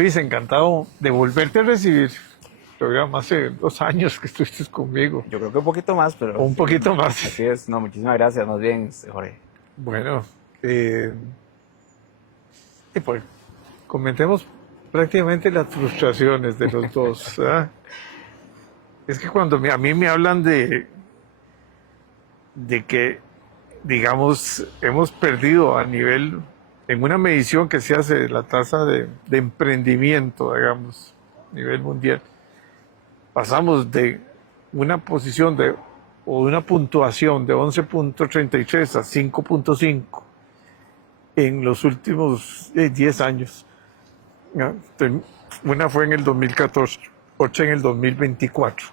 Luis, encantado de volverte a recibir. Programa hace 2 años que estuviste conmigo, Yo creo que un poquito más, o pero un sí, poquito más. así es. No, muchísimas gracias, más bien, Jorge. Bueno, eh, y pues comentemos prácticamente las frustraciones de los dos. ¿Ah? Es que cuando a mí me hablan de que, digamos, hemos perdido a nivel, en una medición que se hace de la tasa de emprendimiento, digamos, a nivel mundial, pasamos de una posición o una puntuación de 11.33 a 5.5 en los últimos 10 años. ¿Ya? Una fue en el 2014, otra en el 2024.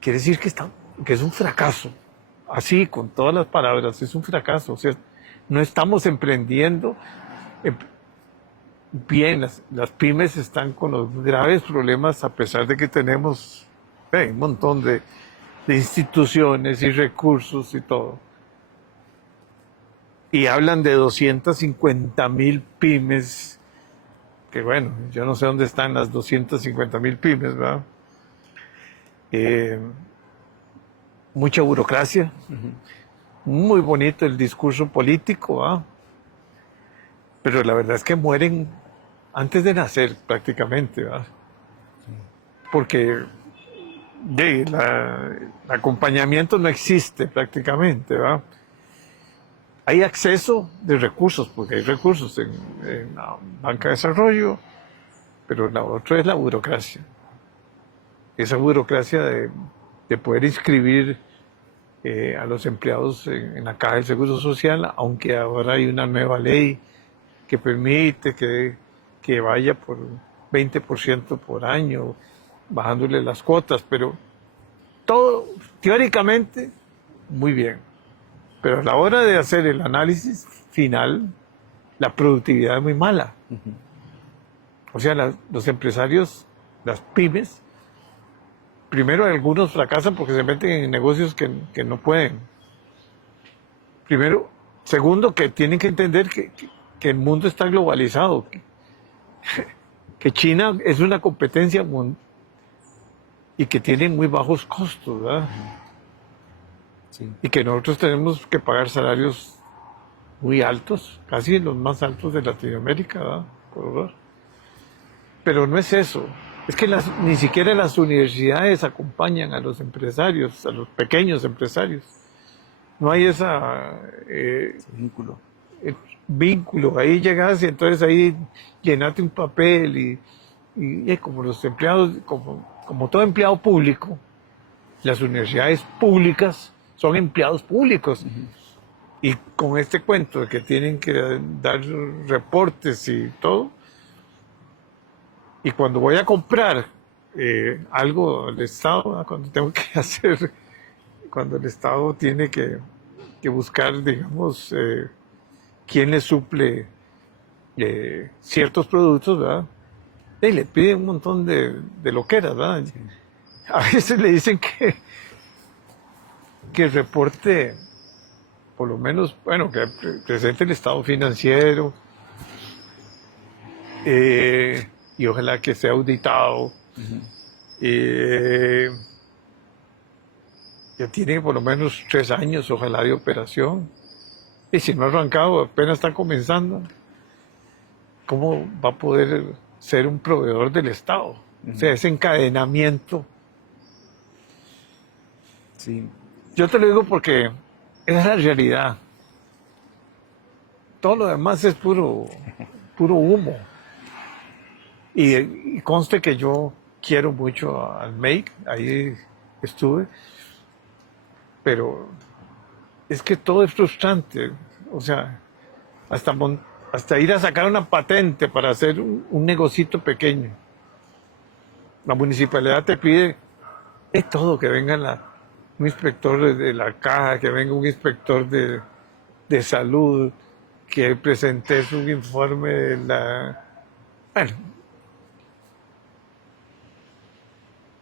Quiere decir que es un fracaso. Así, con todas las palabras, es un fracaso. O sea, no estamos emprendiendo bien. Las pymes están con los graves problemas, a pesar de que tenemos un montón de instituciones y recursos y todo. Y hablan de 250,000 pymes, que bueno, yo no sé dónde están las 250,000 pymes, ¿verdad? Mucha burocracia, muy bonito el discurso político, ¿verdad? Pero la verdad es que mueren antes de nacer prácticamente, ¿verdad? Porque el acompañamiento no existe prácticamente, ¿verdad? Hay acceso de recursos, porque hay recursos en la banca de desarrollo, pero la otra es la burocracia. Esa burocracia de poder inscribir a los empleados en la Caja del Seguro Social, aunque ahora hay una nueva ley que permite que vaya por 20% por año, bajándole las cuotas, pero todo teóricamente muy bien. Pero a la hora de hacer el análisis final, la productividad es muy mala. O sea, los empresarios, las pymes, primero algunos fracasan porque se meten en negocios que no pueden. Primero, segundo, que tienen que entender que el mundo está globalizado, que China es una competencia y que tiene muy bajos costos, ¿verdad? Sí. Y que nosotros tenemos que pagar salarios muy altos, casi los más altos de Latinoamérica, ¿verdad? Por horror. Pero no es eso. Es que ni siquiera las universidades acompañan a los empresarios, a los pequeños empresarios. No hay Ese vínculo. eh, vínculo. Ahí llegas y entonces ahí llenate un papel y como los empleados, como todo empleado público, las universidades públicas son empleados públicos. Y con este cuento de que tienen que dar reportes y todo, y cuando voy a comprar algo al Estado, cuando tengo que hacer, cuando el Estado tiene que buscar, digamos, quién le suple ciertos productos, ¿verdad? Y le piden un montón de loqueras, ¿verdad? A veces le dicen que reporte, por lo menos, bueno, que presente el estado financiero, y ojalá que sea auditado. Ya tiene por lo menos 3 años, ojalá, de operación. Y si no ha arrancado, apenas está comenzando, ¿cómo va a poder ser un proveedor del Estado? O sea, ese encadenamiento. Sí. Yo te lo digo porque es la realidad. Todo lo demás es puro humo. Y conste que yo quiero mucho al Make, ahí estuve, pero es que todo es frustrante. O sea, hasta ir a sacar una patente para hacer un negocito pequeño. La municipalidad te pide todo, que venga un inspector de la caja, que venga un inspector de salud, que presentes un informe de la... Bueno,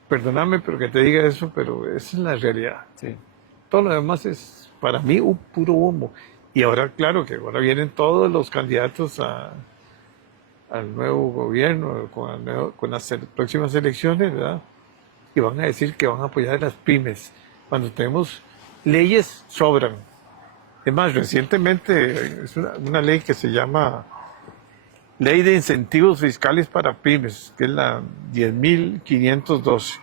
perdóname pero que te diga eso, pero esa es la realidad. Sí. Todo lo demás es, para mí, un puro humo. Y ahora, claro, que ahora vienen todos los candidatos a al nuevo gobierno con las próximas elecciones, ¿verdad? Y van a decir que van a apoyar a las pymes. Cuando tenemos leyes, sobran. Es más, recientemente es una ley que se llama Ley de Incentivos Fiscales para Pymes, que es la 10.512.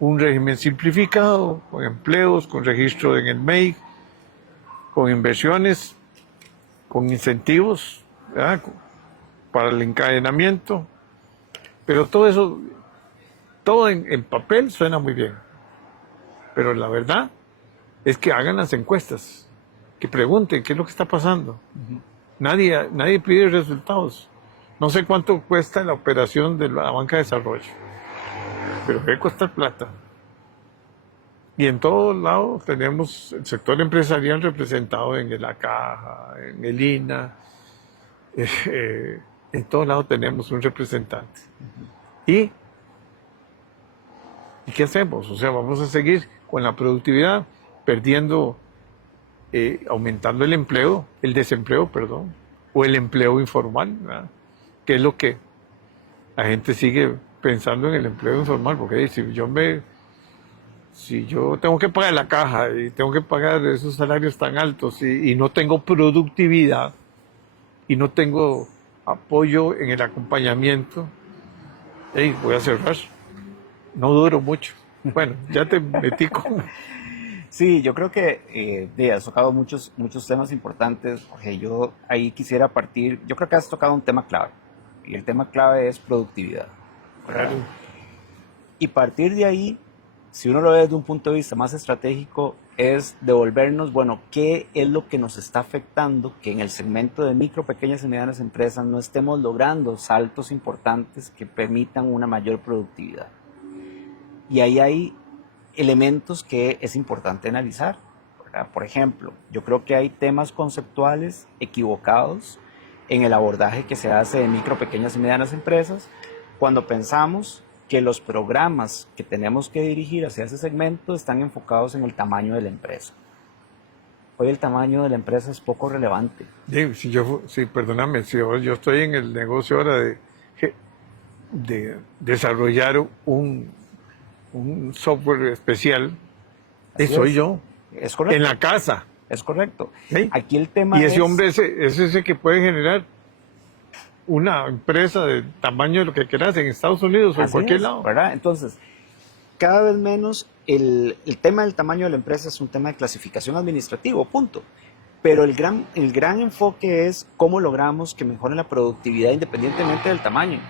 Un régimen simplificado, con empleos, con registro en el MEI, con inversiones, con incentivos, ¿verdad? Para el encadenamiento. Pero todo eso, todo en papel suena muy bien. Pero la verdad es que hagan las encuestas, que pregunten qué es lo que está pasando. Nadie pide resultados. No sé cuánto cuesta la operación de la banca de desarrollo, pero debe costar plata. Y en todos lados tenemos el sector empresarial representado en la Caja, en el INA. En todos lados tenemos un representante. ¿Y qué hacemos? O sea, vamos a seguir con la productividad, aumentando el desempleo, perdón, o el empleo informal, ¿verdad? Que es lo que la gente sigue pensando en el empleo informal, porque si yo tengo que pagar la caja y tengo que pagar esos salarios tan altos y no tengo productividad y no tengo apoyo en el acompañamiento, voy a cerrar. No duro mucho. Bueno, ya te metí con... Sí, yo creo que has tocado muchos temas importantes, Jorge. Yo ahí quisiera partir, yo creo que has tocado un tema clave, y el tema clave es productividad. Claro. Y partir de ahí, si uno lo ve desde un punto de vista más estratégico, es devolvernos, bueno, qué es lo que nos está afectando que en el segmento de micro, pequeñas y medianas empresas no estemos logrando saltos importantes que permitan una mayor productividad. Y ahí hay elementos que es importante analizar, ¿verdad? Por ejemplo, yo creo que hay temas conceptuales equivocados en el abordaje que se hace de micro, pequeñas y medianas empresas cuando pensamos que los programas que tenemos que dirigir hacia ese segmento están enfocados en el tamaño de la empresa. Hoy el tamaño de la empresa es poco relevante. Perdóname, si yo estoy en el negocio ahora de desarrollar un software especial, soy yo. Es correcto. En la casa. Es correcto. ¿Sí? Aquí el tema y ese hombre es ese que puede generar una empresa de tamaño de lo que quieras en Estados Unidos o en cualquier lado. ¿Verdad? Entonces, cada vez menos el tema del tamaño de la empresa es un tema de clasificación administrativo, punto. Pero el gran enfoque es cómo logramos que mejoren la productividad independientemente del tamaño.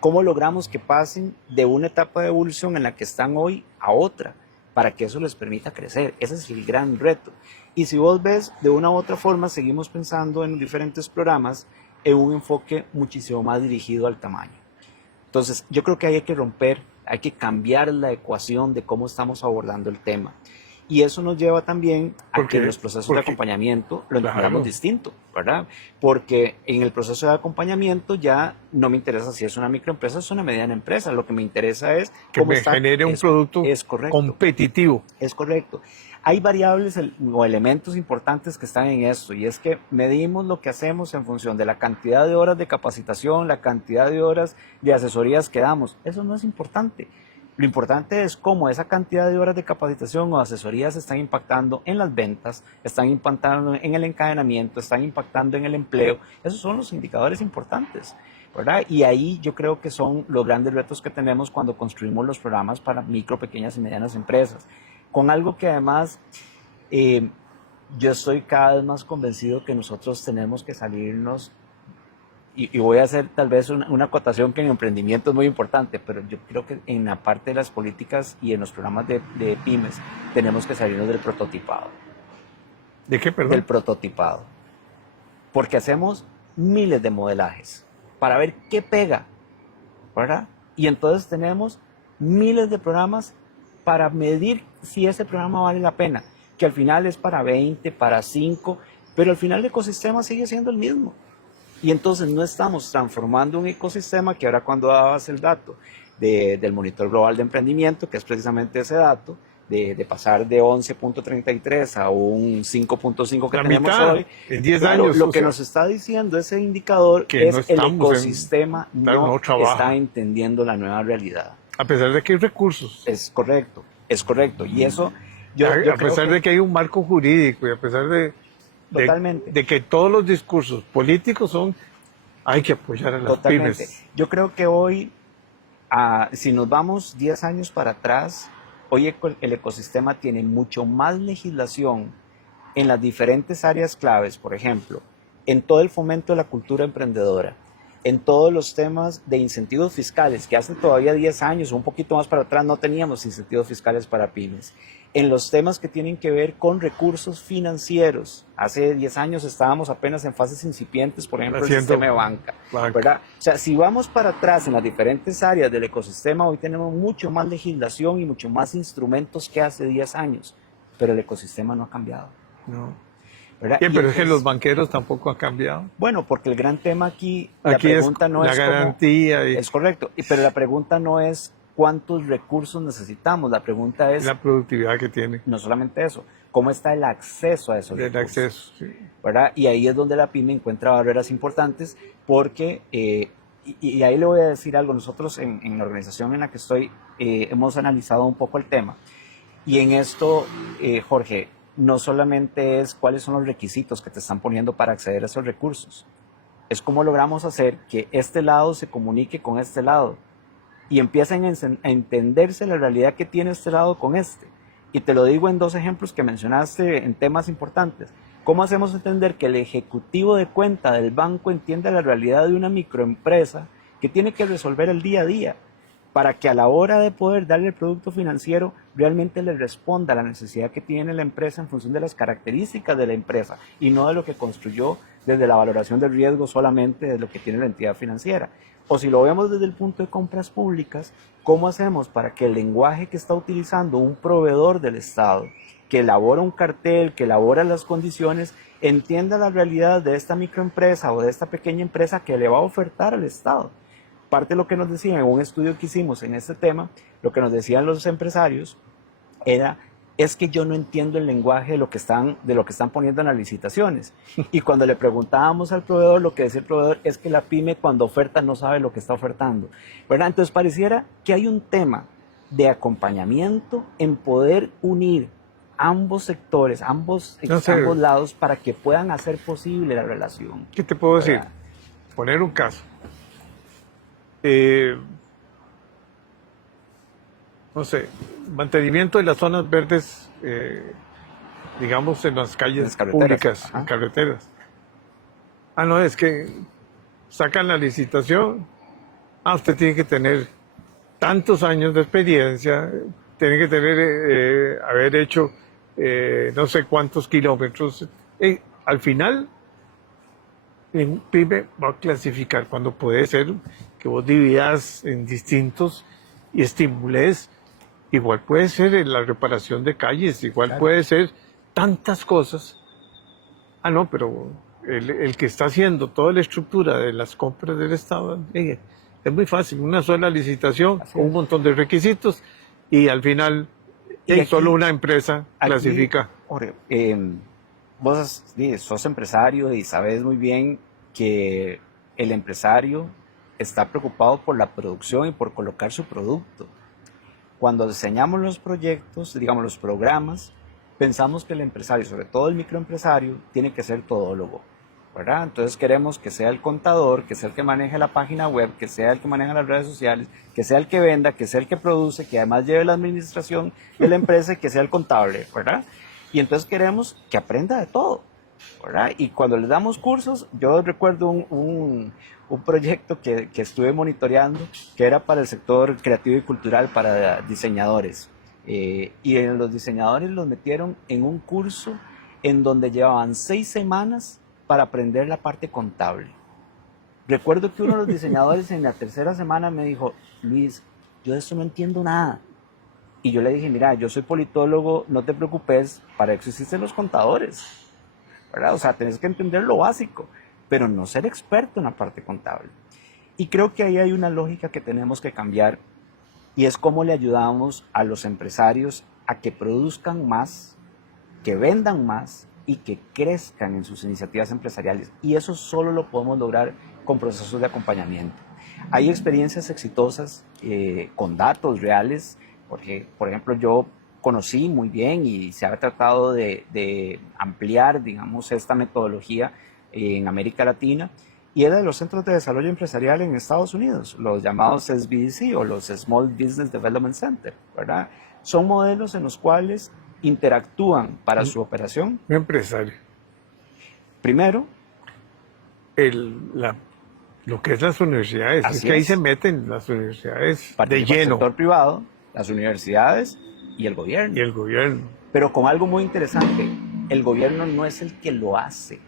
Cómo logramos que pasen de una etapa de evolución en la que están hoy a otra, para que eso les permita crecer. Ese es el gran reto. Y si vos ves, de una u otra forma, seguimos pensando en diferentes programas en un enfoque muchísimo más dirigido al tamaño. Entonces, yo creo que hay que hay que cambiar la ecuación de cómo estamos abordando el tema. Y eso nos lleva también a que en los procesos de acompañamiento lo entendamos distinto, ¿verdad? Porque en el proceso de acompañamiento ya no me interesa si es una microempresa o es una mediana empresa. Lo que me interesa es que me genere un producto competitivo. Es correcto. Hay variables o elementos importantes que están en esto, y es que medimos lo que hacemos en función de la cantidad de horas de capacitación, la cantidad de horas de asesorías que damos. Eso no es importante. Lo importante es cómo esa cantidad de horas de capacitación o asesorías están impactando en las ventas, están impactando en el encadenamiento, están impactando en el empleo. Esos son los indicadores importantes, ¿verdad? Y ahí yo creo que son los grandes retos que tenemos cuando construimos los programas para micro, pequeñas y medianas empresas. Con algo que además yo estoy cada vez más convencido que nosotros tenemos que salirnos, y voy a hacer tal vez una acotación que en emprendimiento es muy importante, pero yo creo que en la parte de las políticas y en los programas de pymes tenemos que salirnos del prototipado. ¿De qué, perdón? Del prototipado. Porque hacemos miles de modelajes para ver qué pega, ¿verdad? Y entonces tenemos miles de programas para medir si ese programa vale la pena, que al final es para 20, para 5, pero al final el ecosistema sigue siendo el mismo. Y entonces no estamos transformando un ecosistema que ahora, cuando dabas el dato del Monitor Global de Emprendimiento, que es precisamente ese dato, de pasar de 11.33 a un 5.5 que La tenemos mitad, hoy. en 10 Claro, años. lo o que sea, nos está diciendo ese indicador que es no el estamos ecosistema no trabaja. está entendiendo la nueva realidad. A pesar de que hay recursos. Es correcto, es correcto. Y eso yo A creo pesar que de que hay un marco jurídico y a pesar totalmente. de que todos los discursos políticos son hay que apoyar a las Totalmente. pymes. Yo creo que hoy, si nos vamos 10 años para atrás, hoy el ecosistema tiene mucho más legislación en las diferentes áreas claves, por ejemplo, en todo el fomento de la cultura emprendedora, en todos los temas de incentivos fiscales, que hace todavía 10 años o un poquito más para atrás no teníamos incentivos fiscales para pymes, en los temas que tienen que ver con recursos financieros. Hace 10 años estábamos apenas en fases incipientes, por ejemplo, el sistema de banca, ¿verdad? O sea, si vamos para atrás en las diferentes áreas del ecosistema, hoy tenemos mucho más legislación y mucho más instrumentos que hace 10 años, pero el ecosistema no ha cambiado. No. ¿Verdad? Pero entonces, es que los banqueros tampoco han cambiado. Bueno, porque el gran tema aquí la pregunta no la es garantía. Es correcto, pero la pregunta no es cuántos recursos necesitamos, la pregunta es la productividad que tiene. No solamente eso, cómo está el acceso a esos recursos. El acceso, sí. ¿Verdad? Y ahí es donde la pyme encuentra barreras importantes porque, y ahí le voy a decir algo, nosotros en la organización en la que estoy hemos analizado un poco el tema y en esto, Jorge, no solamente es cuáles son los requisitos que te están poniendo para acceder a esos recursos, es cómo logramos hacer que este lado se comunique con este lado y empiecen a entenderse la realidad que tiene este lado con este. Y te lo digo en dos ejemplos que mencionaste en temas importantes. ¿Cómo hacemos entender que el ejecutivo de cuenta del banco entienda la realidad de una microempresa que tiene que resolver el día a día para que a la hora de poder darle el producto financiero realmente le responda a la necesidad que tiene la empresa en función de las características de la empresa y no de lo que construyó desde la valoración del riesgo solamente de lo que tiene la entidad financiera? O si lo vemos desde el punto de compras públicas, ¿cómo hacemos para que el lenguaje que está utilizando un proveedor del Estado, que elabora un cartel, que elabora las condiciones, entienda la realidad de esta microempresa o de esta pequeña empresa que le va a ofertar al Estado? Parte de lo que nos decían en un estudio que hicimos en este tema, lo que nos decían los empresarios era, es que yo no entiendo el lenguaje de lo que están poniendo en las licitaciones. Y cuando le preguntábamos al proveedor, lo que decía el proveedor es que la pyme cuando oferta no sabe lo que está ofertando, ¿verdad? Entonces pareciera que hay un tema de acompañamiento en poder unir ambos sectores, ambos lados para que puedan hacer posible la relación. ¿Qué te puedo decir? ¿Verdad? Poner un caso. No sé, mantenimiento de las zonas verdes, digamos, en las calles públicas, Ajá. en carreteras. Ah, no, es que sacan la licitación. Ah, usted tiene que tener tantos años de experiencia, tiene que tener, haber hecho no sé cuántos kilómetros. Al final, en PYME va a clasificar cuando puede ser que vos dividas en distintos y estimules. Igual puede ser en la reparación de calles, igual Claro. puede ser tantas cosas. Ah, no, pero el que está haciendo toda la estructura de las compras del Estado, es muy fácil, una sola licitación con un montón de requisitos y al final Y aquí, solo una empresa clasifica. Jorge, vos sos empresario y sabes muy bien que el empresario está preocupado por la producción y por colocar su producto. Cuando diseñamos los proyectos, digamos los programas, pensamos que el empresario, sobre todo el microempresario, tiene que ser todólogo, ¿verdad? Entonces queremos que sea el contador, que sea el que maneje la página web, que sea el que maneje las redes sociales, que sea el que venda, que sea el que produce, que además lleve la administración de la empresa y que sea el contable, ¿verdad? Y entonces queremos que aprenda de todo, ¿verdad? Y cuando les damos cursos, yo recuerdo un proyecto que estuve monitoreando, que era para el sector creativo y cultural, para diseñadores. Y los diseñadores los metieron en un curso en donde llevaban 6 semanas para aprender la parte contable. Recuerdo que uno de los diseñadores en la tercera semana me dijo, Luis, yo de esto no entiendo nada. Y yo le dije, mira, yo soy politólogo, no te preocupes, para eso existen los contadores, ¿verdad? O sea, tenés que entender lo básico, pero no ser experto en la parte contable. Y creo que ahí hay una lógica que tenemos que cambiar y es cómo le ayudamos a los empresarios a que produzcan más, que vendan más y que crezcan en sus iniciativas empresariales. Y eso solo lo podemos lograr con procesos de acompañamiento. Hay experiencias exitosas con datos reales, porque, por ejemplo, yo conocí muy bien y se ha tratado de ampliar, digamos, esta metodología en América Latina, y era de los centros de desarrollo empresarial en Estados Unidos, los llamados SBDC o los Small Business Development Center, ¿verdad? Son modelos en los cuales interactúan para su operación. Un empresario. Primero, Lo que es las universidades, es que ahí se meten las universidades de lleno. El sector privado, las universidades y el gobierno. Y el gobierno. Pero con algo muy interesante, el gobierno no es el que lo hace.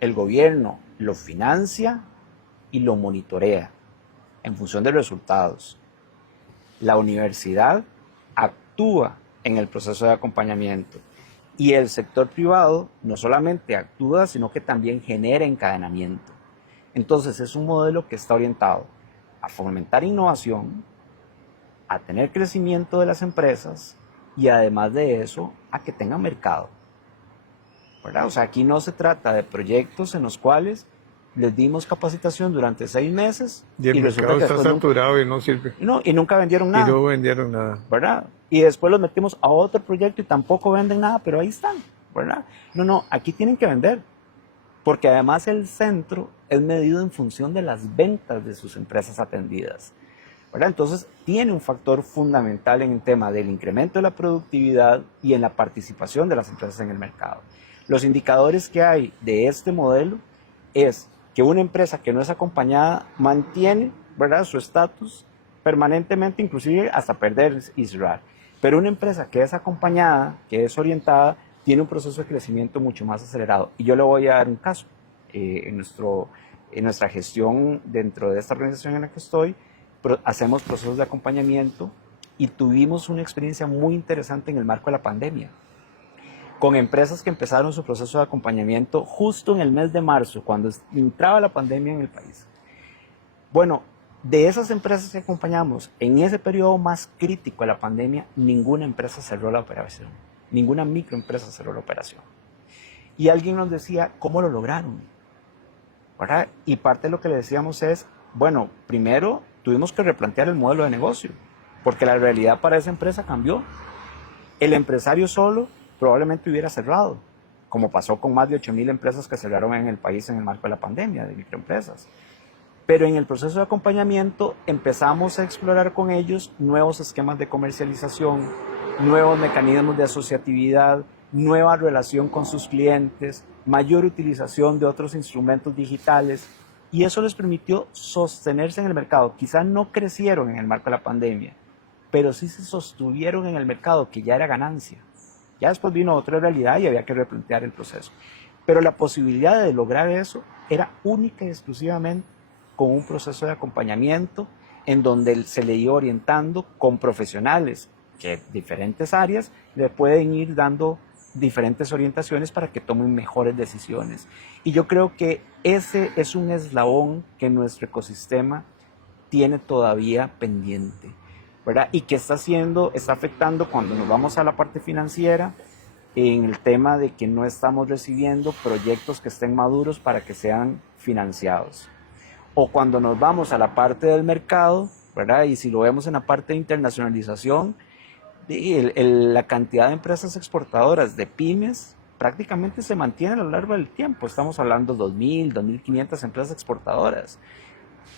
El gobierno lo financia y lo monitorea en función de resultados. La universidad actúa en el proceso de acompañamiento y el sector privado no solamente actúa, sino que también genera encadenamiento. Entonces es un modelo que está orientado a fomentar innovación, a tener crecimiento de las empresas y además de eso a que tengan mercado, ¿verdad? O sea, aquí no se trata de proyectos en los cuales les dimos capacitación durante 6 meses y el mercado está saturado y no sirve. Y nunca vendieron nada. Y no vendieron nada. ¿Verdad? Y después los metimos a otro proyecto y tampoco venden nada, pero ahí están, ¿verdad? No, aquí tienen que vender. Porque además el centro es medido en función de las ventas de sus empresas atendidas, ¿verdad? Entonces tiene un factor fundamental en el tema del incremento de la productividad y en la participación de las empresas en el mercado. Los indicadores que hay de este modelo es que una empresa que no es acompañada mantiene, ¿verdad?, su estatus permanentemente, inclusive hasta perder y cerrar. Pero una empresa que es acompañada, que es orientada, tiene un proceso de crecimiento mucho más acelerado. Y yo le voy a dar un caso. En nuestra gestión dentro de esta organización en la que estoy, hacemos procesos de acompañamiento y tuvimos una experiencia muy interesante en el marco de la pandemia, con empresas que empezaron su proceso de acompañamiento justo en el mes de marzo, cuando entraba la pandemia en el país. Bueno, de esas empresas que acompañamos, en ese periodo más crítico de la pandemia, ninguna empresa cerró la operación. Ninguna microempresa cerró la operación. Y alguien nos decía, ¿cómo lo lograron? ¿Verdad? Y parte de lo que le decíamos es, bueno, primero tuvimos que replantear el modelo de negocio, porque la realidad para esa empresa cambió. El empresario solo probablemente hubiera cerrado, como pasó con más de 8,000 empresas que cerraron en el país en el marco de la pandemia, de microempresas. Pero en el proceso de acompañamiento empezamos a explorar con ellos nuevos esquemas de comercialización, nuevos mecanismos de asociatividad, nueva relación con sus clientes, mayor utilización de otros instrumentos digitales, y eso les permitió sostenerse en el mercado. Quizás no crecieron en el marco de la pandemia, pero sí se sostuvieron en el mercado, que ya era ganancia. Ya después vino otra realidad y había que replantear el proceso. Pero la posibilidad de lograr eso era única y exclusivamente con un proceso de acompañamiento en donde se le iba orientando con profesionales que diferentes áreas le pueden ir dando diferentes orientaciones para que tomen mejores decisiones. Y yo creo que ese es un eslabón que nuestro ecosistema tiene todavía pendiente, ¿verdad? Y que está afectando cuando nos vamos a la parte financiera, en el tema de que no estamos recibiendo proyectos que estén maduros para que sean financiados. O cuando nos vamos a la parte del mercado, ¿verdad? Y si lo vemos en la parte de internacionalización, la cantidad de empresas exportadoras de pymes prácticamente se mantiene a lo largo del tiempo. Estamos hablando de 2,000, 2,500 empresas exportadoras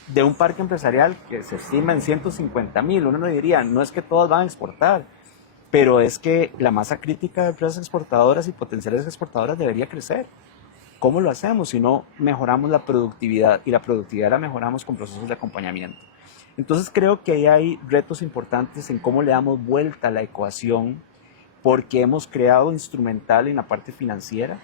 de un parque empresarial que se estima en 150,000. Uno no diría, no es que todas van a exportar, pero es que la masa crítica de empresas exportadoras y potenciales exportadoras debería crecer. ¿Cómo lo hacemos si no mejoramos la productividad? Y la productividad la mejoramos con procesos de acompañamiento. Entonces creo que ahí hay retos importantes en cómo le damos vuelta a la ecuación, porque hemos creado instrumental en la parte financiera,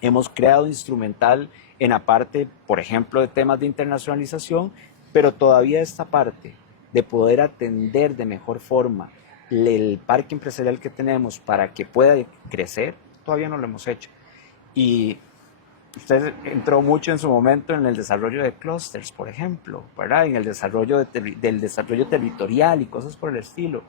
hemos creado instrumental en la parte, por ejemplo, de temas de internacionalización, pero todavía esta parte de poder atender de mejor forma el parque empresarial que tenemos para que pueda crecer, todavía no lo hemos hecho. Y usted entró mucho en su momento en el desarrollo de clústeres, por ejemplo, ¿verdad? En el desarrollo del desarrollo territorial y cosas por el estilo.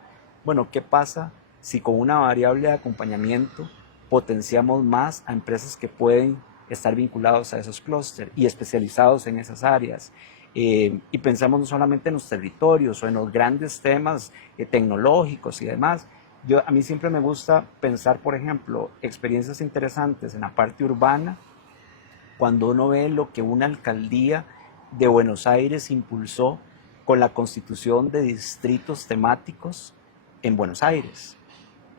Bueno, ¿qué pasa si con una variable de acompañamiento potenciamos más a empresas que pueden estar vinculados a esos clústeres y especializados en esas áreas. Y pensamos no solamente en los territorios o en los grandes temas tecnológicos y demás. A mí siempre me gusta pensar, por ejemplo, experiencias interesantes en la parte urbana, cuando uno ve lo que una alcaldía de Buenos Aires impulsó con la constitución de distritos temáticos en Buenos Aires,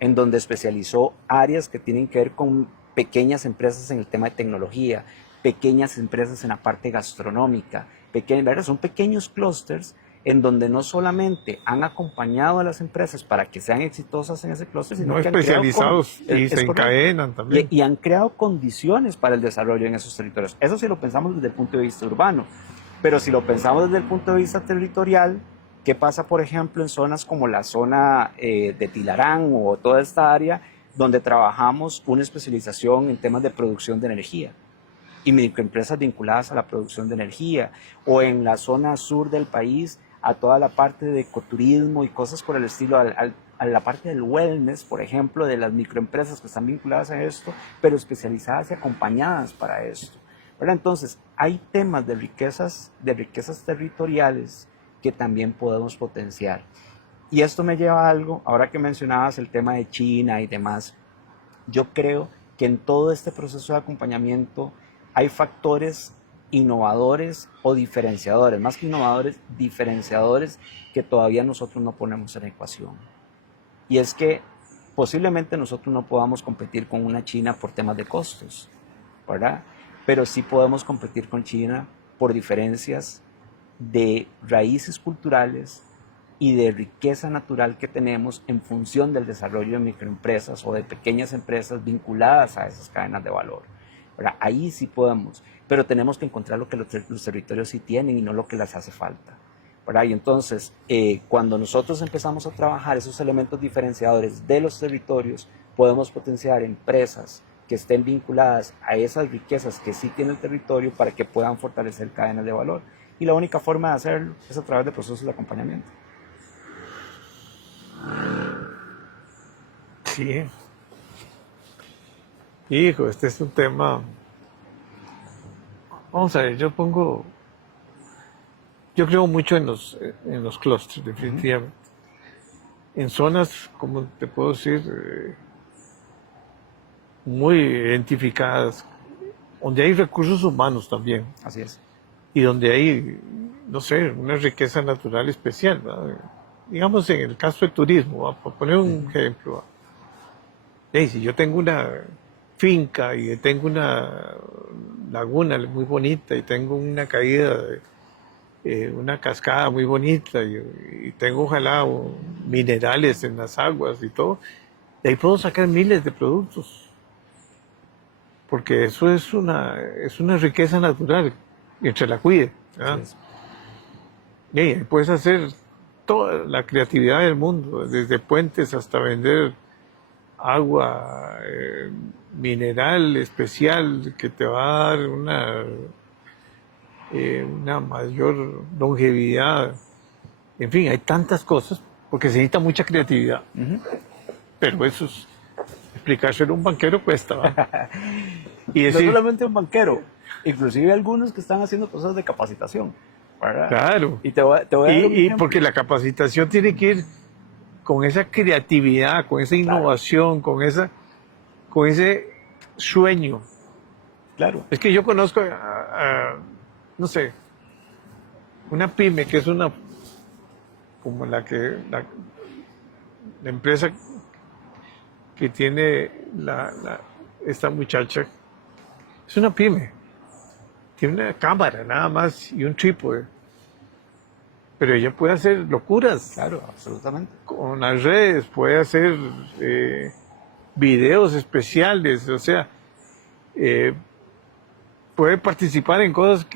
en donde especializó áreas que tienen que ver con pequeñas empresas en el tema de tecnología, pequeñas empresas en la parte gastronómica, ¿verdad? Son pequeños clústeres en donde no solamente han acompañado a las empresas para que sean exitosas en ese clúster, sino no que especializados y se encadenan también. Y han creado condiciones para el desarrollo en esos territorios. Eso sí lo pensamos desde el punto de vista urbano, pero si lo pensamos desde el punto de vista territorial, ¿qué pasa, por ejemplo, en zonas como la zona de Tilarán o toda esta área donde trabajamos una especialización en temas de producción de energía y microempresas vinculadas a la producción de energía, o en la zona sur del país a toda la parte de ecoturismo y cosas por el estilo, a la parte del wellness, por ejemplo, de las microempresas que están vinculadas a esto, pero especializadas y acompañadas para esto, ¿verdad? Entonces, hay temas de riquezas territoriales que también podemos potenciar. Y esto me lleva a algo, ahora que mencionabas el tema de China y demás, yo creo que en todo este proceso de acompañamiento hay factores innovadores o diferenciadores, más que innovadores, diferenciadores que todavía nosotros no ponemos en ecuación. Y es que posiblemente nosotros no podamos competir con una China por temas de costos, ¿verdad? Pero sí podemos competir con China por diferencias de raíces culturales y de riqueza natural que tenemos en función del desarrollo de microempresas o de pequeñas empresas vinculadas a esas cadenas de valor, ¿verdad? Ahí sí podemos, pero tenemos que encontrar lo que los territorios sí tienen y no lo que les hace falta, ¿verdad? Y entonces, cuando nosotros empezamos a trabajar esos elementos diferenciadores de los territorios, podemos potenciar empresas que estén vinculadas a esas riquezas que sí tiene el territorio para que puedan fortalecer cadenas de valor. Y la única forma de hacerlo es a través de procesos de acompañamiento. Sí. Hijo, este es un tema. Vamos a ver, yo creo mucho en los clústeres, definitivamente. En zonas, como te puedo decir, muy identificadas, donde hay recursos humanos también. Así es. Y donde hay, no sé, una riqueza natural especial, ¿verdad? Digamos en el caso del turismo, ¿verdad? Por poner un ejemplo, hey, si yo tengo una finca y tengo una laguna muy bonita y tengo una caída, una cascada muy bonita y tengo ojalá minerales en las aguas y todo, de ahí puedo sacar miles de productos, porque eso es una riqueza natural, mientras la cuide. Y ahí puedes hacer toda la creatividad del mundo, desde puentes hasta vender agua mineral especial que te va a dar una mayor longevidad. En fin, hay tantas cosas, porque se necesita mucha creatividad. Pero eso es, explicárselo a un banquero cuesta, ¿va? Y no solamente un banquero, inclusive algunos que están haciendo cosas de capacitación, ¿verdad? Claro. Y te voy a dar un ejemplo. Porque la capacitación tiene que ir con esa creatividad, con esa innovación, con ese sueño. Claro. Es que yo conozco, no sé, una pyme que es como la empresa que tiene esta muchacha, es una pyme. Tiene una cámara nada más y un trípode. Pero ella puede hacer locuras. Claro, absolutamente. Con las redes, puede hacer videos especiales, o sea, puede participar en cosas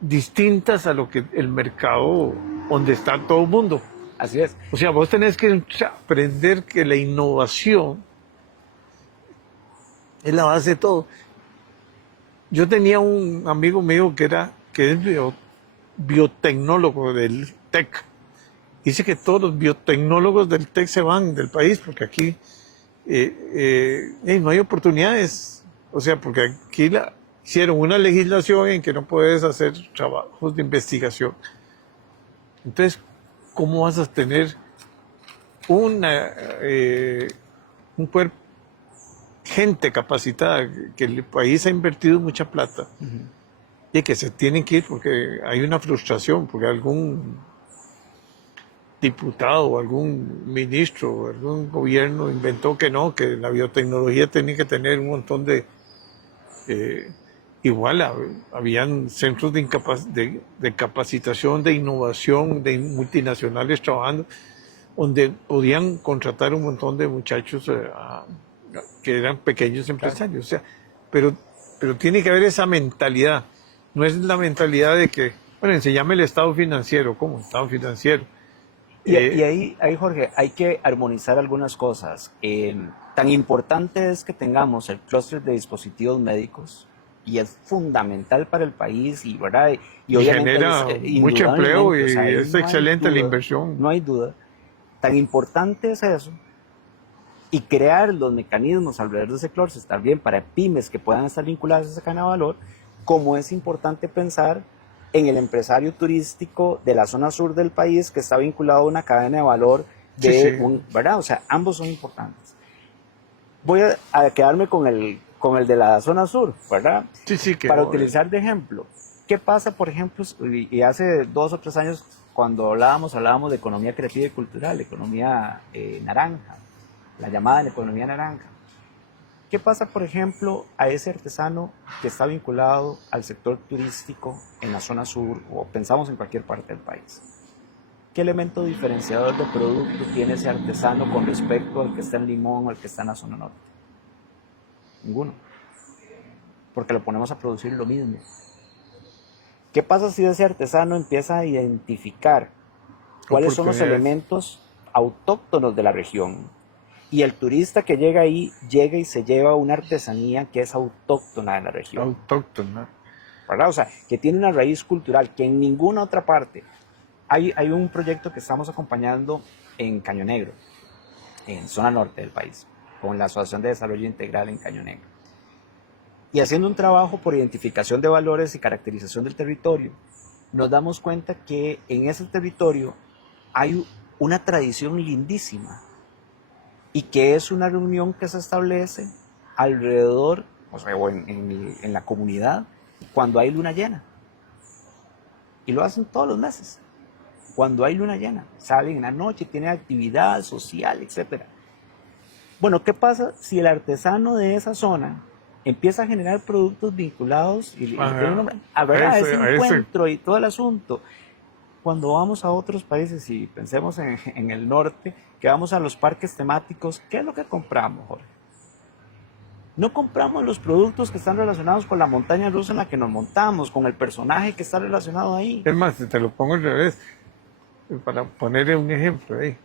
distintas a lo que el mercado donde está todo el mundo. Así es. O sea, vos tenés que aprender que la innovación es la base de todo. Yo tenía un amigo mío que es biotecnólogo del TEC dice que todos los biotecnólogos del TEC se van del país porque aquí no hay oportunidades. O sea, porque aquí hicieron una legislación en que no puedes hacer trabajos de investigación. Entonces, ¿cómo vas a tener un cuerpo, gente capacitada, que el país ha invertido mucha plata y que se tienen que ir porque hay una frustración, porque algún diputado o algún ministro o algún gobierno inventó que no, que la biotecnología tenía que tener un montón de... igual habían centros de capacitación, de innovación, de multinacionales trabajando, donde podían contratar un montón de muchachos que eran pequeños empresarios. O sea, pero tiene que haber esa mentalidad. No es la mentalidad de que, bueno, se llama el estado financiero. ¿Cómo? Estado financiero. Y ahí, Jorge, hay que armonizar algunas cosas. Tan importante es que tengamos el clúster de dispositivos médicos, y es fundamental para el país, y, ¿verdad? Y obviamente genera mucho empleo, y o sea, es excelente la inversión. No hay duda. Tan importante es eso, y crear los mecanismos alrededor de ese clúster también para pymes que puedan estar vinculadas a esa cadena de valor, como es importante pensar en el empresario turístico de la zona sur del país que está vinculado a una cadena de valor ¿verdad? O sea, ambos son importantes. Voy a quedarme con el de la zona sur, ¿verdad? Sí, para utilizar de ejemplo. ¿Qué pasa, por ejemplo, y hace 2 o 3 años cuando hablábamos de economía creativa y cultural, economía naranja, la llamada economía naranja? ¿Qué pasa, por ejemplo, a ese artesano que está vinculado al sector turístico en la zona sur, o pensamos en cualquier parte del país? ¿Qué elemento diferenciador de producto tiene ese artesano con respecto al que está en Limón o al que está en la zona norte? Ninguno. Porque lo ponemos a producir lo mismo. ¿Qué pasa si ese artesano empieza a identificar cuáles son los elementos autóctonos de la región? Y el turista que llega ahí, llega y se lleva una artesanía que es autóctona de la región. Autóctona. ¿Verdad? O sea, que tiene una raíz cultural que en ninguna otra parte. Hay un proyecto que estamos acompañando en Caño Negro, en zona norte del país, con la Asociación de Desarrollo Integral en Caño Negro. Y haciendo un trabajo por identificación de valores y caracterización del territorio, nos damos cuenta que en ese territorio hay una tradición lindísima, y que es una reunión que se establece alrededor, o sea, en la comunidad, cuando hay luna llena. Y lo hacen todos los meses. Cuando hay luna llena, salen en la noche, tienen actividad social, etc. Bueno, ¿qué pasa si el artesano de esa zona empieza a generar productos vinculados y tiene un nombre, a ese encuentro y todo el asunto? Cuando vamos a otros países, y pensemos en el norte, que vamos a los parques temáticos, ¿qué es lo que compramos, Jorge? No compramos los productos que están relacionados con la montaña rusa en la que nos montamos, con el personaje que está relacionado ahí. Es más, te lo pongo al revés, para poner un ejemplo ahí.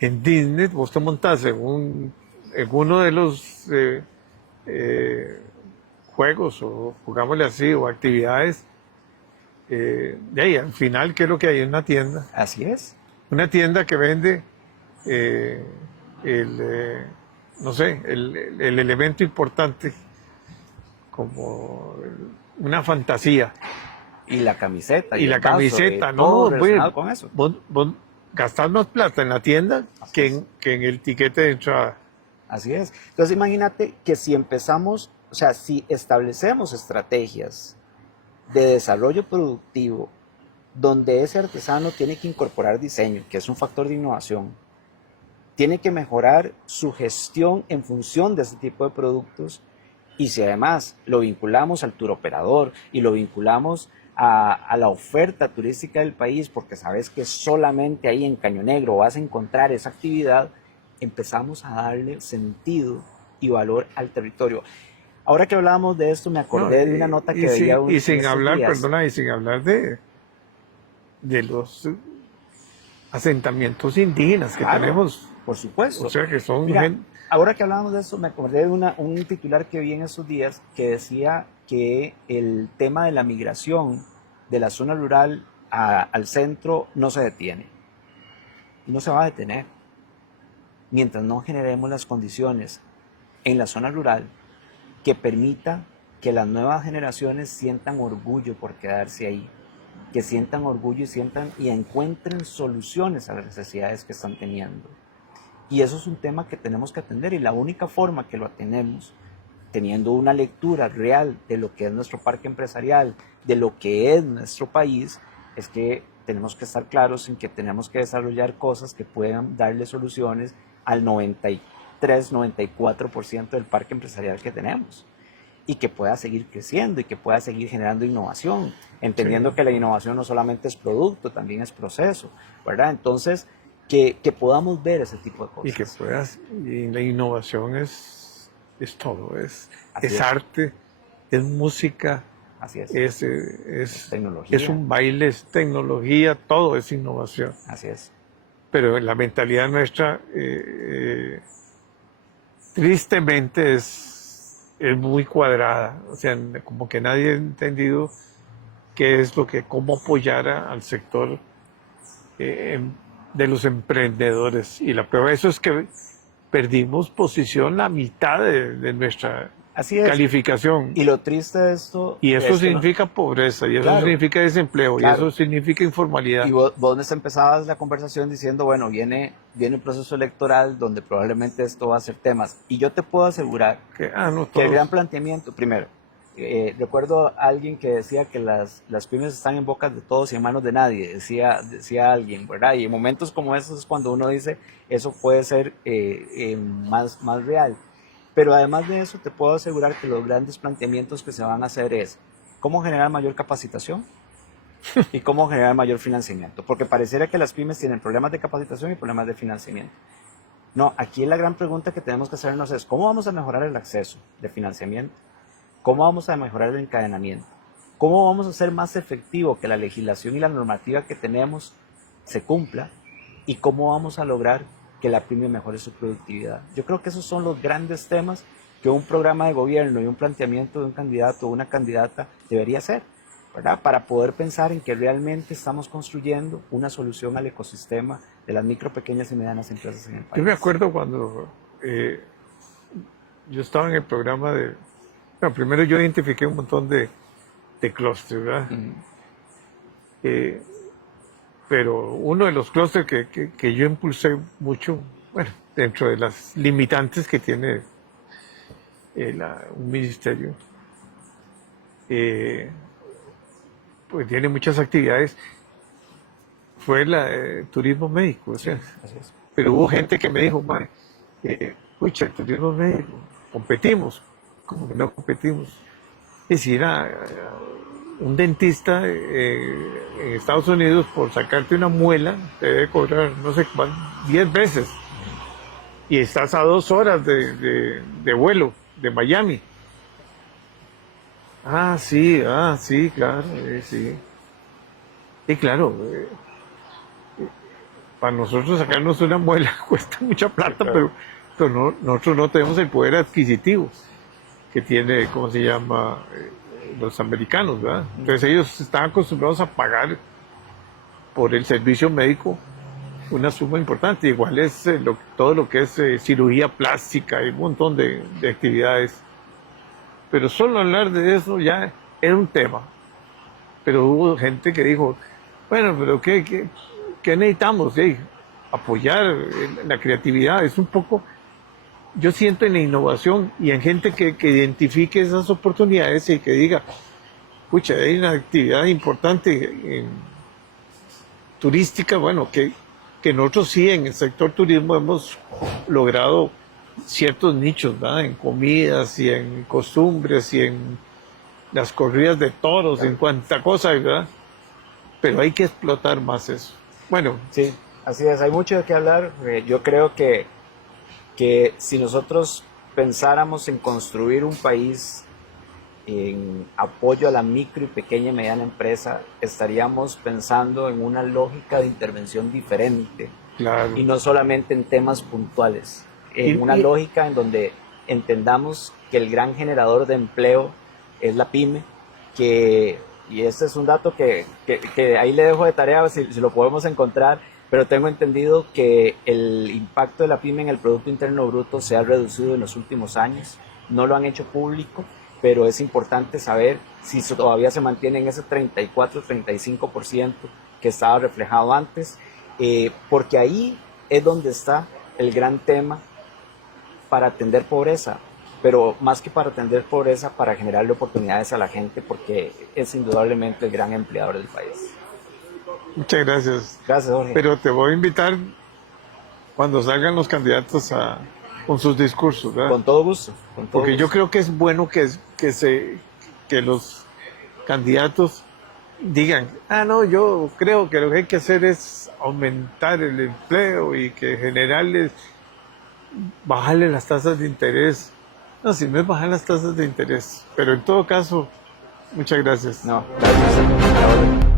En Disney vos te montás en uno de los juegos, o jugámosle así, o actividades. De ahí, al final, ¿qué es lo que hay en una tienda? Así es. Una tienda que vende no sé, el elemento importante, como una fantasía. Y la camiseta. Y la camiseta, no, con eso. Vos gastás más plata en la tienda que en el tiquete de entrada. Así es. Entonces imagínate que si empezamos, o sea, si establecemos estrategias de desarrollo productivo donde ese artesano tiene que incorporar diseño, que es un factor de innovación, tiene que mejorar su gestión en función de ese tipo de productos, y si además lo vinculamos al turoperador y lo vinculamos a la oferta turística del país, porque sabes que solamente ahí en Caño Negro vas a encontrar esa actividad, empezamos a darle sentido y valor al territorio. Ahora que hablábamos de esto, me acordé de una nota que veía y sin hablar, perdona, y sin hablar de los asentamientos indígenas que tenemos. Por supuesto. O sea, que son... Mira, ahora que hablábamos de esto, me acordé de un titular que vi en esos días que decía que el tema de la migración de la zona rural al centro no se detiene. y no se va a detener mientras no generemos las condiciones en la zona rural que permita que las nuevas generaciones sientan orgullo por quedarse ahí, que sientan orgullo y encuentren soluciones a las necesidades que están teniendo. Y eso es un tema que tenemos que atender, y la única forma que lo atendemos, teniendo una lectura real de lo que es nuestro parque empresarial, de lo que es nuestro país, es que tenemos que estar claros en que tenemos que desarrollar cosas que puedan darle soluciones al 93-94% del parque empresarial que tenemos, y que pueda seguir creciendo y que pueda seguir generando innovación, entendiendo que la innovación no solamente es producto, también es proceso, ¿verdad? Entonces, que podamos ver ese tipo de cosas. Y que puedas, y la innovación es todo, es es. Arte, es música, Así es tecnología. Es un baile, es tecnología, todo es innovación. Así es. Pero la mentalidad nuestra, tristemente, es muy cuadrada. O sea, como que nadie ha entendido qué es cómo apoyar al sector de los emprendedores. Y la prueba de eso es que perdimos posición la mitad de nuestra calificación. Y lo triste de esto... Y eso significa pobreza, y eso significa desempleo, y eso significa informalidad. Y vos empezabas la conversación diciendo, bueno, viene un proceso electoral donde probablemente esto va a ser temas. Y yo te puedo asegurar que el gran planteamiento, primero, recuerdo a alguien que decía que las pymes están en bocas de todos y en manos de nadie, decía alguien, ¿verdad? Y en momentos como esos es cuando uno dice, eso puede ser más real. Pero además de eso, te puedo asegurar que los grandes planteamientos que se van a hacer es cómo generar mayor capacitación y cómo generar mayor financiamiento. Porque pareciera que las pymes tienen problemas de capacitación y problemas de financiamiento. No, aquí la gran pregunta que tenemos que hacernos es cómo vamos a mejorar el acceso de financiamiento, cómo vamos a mejorar el encadenamiento, cómo vamos a hacer más efectivo que la legislación y la normativa que tenemos se cumpla, y cómo vamos a lograr que la pyme mejore su productividad. Yo creo que esos son los grandes temas que un programa de gobierno y un planteamiento de un candidato o una candidata debería hacer, ¿verdad? Para poder pensar en que realmente estamos construyendo una solución al ecosistema de las micro, pequeñas y medianas empresas en el país. Yo me acuerdo cuando yo estaba en el programa de... Bueno, primero yo identifiqué un montón de clústeres, ¿verdad? Pero uno de los clústeres que yo impulsé mucho, bueno, dentro de las limitantes que tiene un ministerio, pues tiene muchas actividades, fue el turismo médico. O sea, así es. Pero hubo gente que me dijo, pucha, el turismo médico, competimos. ¿Cómo que no competimos? Es decir, un dentista en Estados Unidos, por sacarte una muela, te debe cobrar, no sé, 10 veces. Y estás a 2 horas de vuelo de Miami. Sí, claro, sí. Y claro, para nosotros sacarnos una muela cuesta mucha plata, pero nosotros no tenemos el poder adquisitivo que tiene, ¿cómo se llama?, los americanos, ¿verdad? Entonces ellos están acostumbrados a pagar por el servicio médico una suma importante. Igual es todo lo que es cirugía plástica y un montón de actividades. Pero solo hablar de eso ya era un tema. Pero hubo gente que dijo, bueno, pero ¿qué necesitamos? Apoyar la creatividad. Es un poco... Yo siento en la innovación y en gente que identifique esas oportunidades y que diga, pucha, hay una actividad importante turística, bueno, que nosotros sí en el sector turismo hemos logrado ciertos nichos, ¿verdad? En comidas y en costumbres y en las corridas de toros, en cuanta cosa, ¿verdad? Pero hay que explotar más eso. Bueno. Sí, así es, hay mucho de qué hablar. Yo creo que si nosotros pensáramos en construir un país en apoyo a la micro y pequeña y mediana empresa, estaríamos pensando en una lógica de intervención diferente. Claro. Y no solamente en temas puntuales, en una lógica en donde entendamos que el gran generador de empleo es la pyme, y este es un dato que ahí le dejo de tarea si lo podemos encontrar, pero tengo entendido que el impacto de la pyme en el Producto Interno Bruto se ha reducido en los últimos años. No lo han hecho público, pero es importante saber si todavía se mantiene en ese 34-35% que estaba reflejado antes, porque ahí es donde está el gran tema para atender pobreza, pero más que para atender pobreza, para generarle oportunidades a la gente, porque es indudablemente el gran empleador del país. Muchas gracias. Gracias, Jorge. Pero te voy a invitar cuando salgan los candidatos con sus discursos, ¿verdad? Con todo gusto. Con todo Porque gusto. yo creo que es bueno que los candidatos digan, no, yo creo que lo que hay que hacer es aumentar el empleo y que generarles, bajarle las tasas de interés. No, si no es bajar las tasas de interés, pero en todo caso, muchas gracias. No, gracias.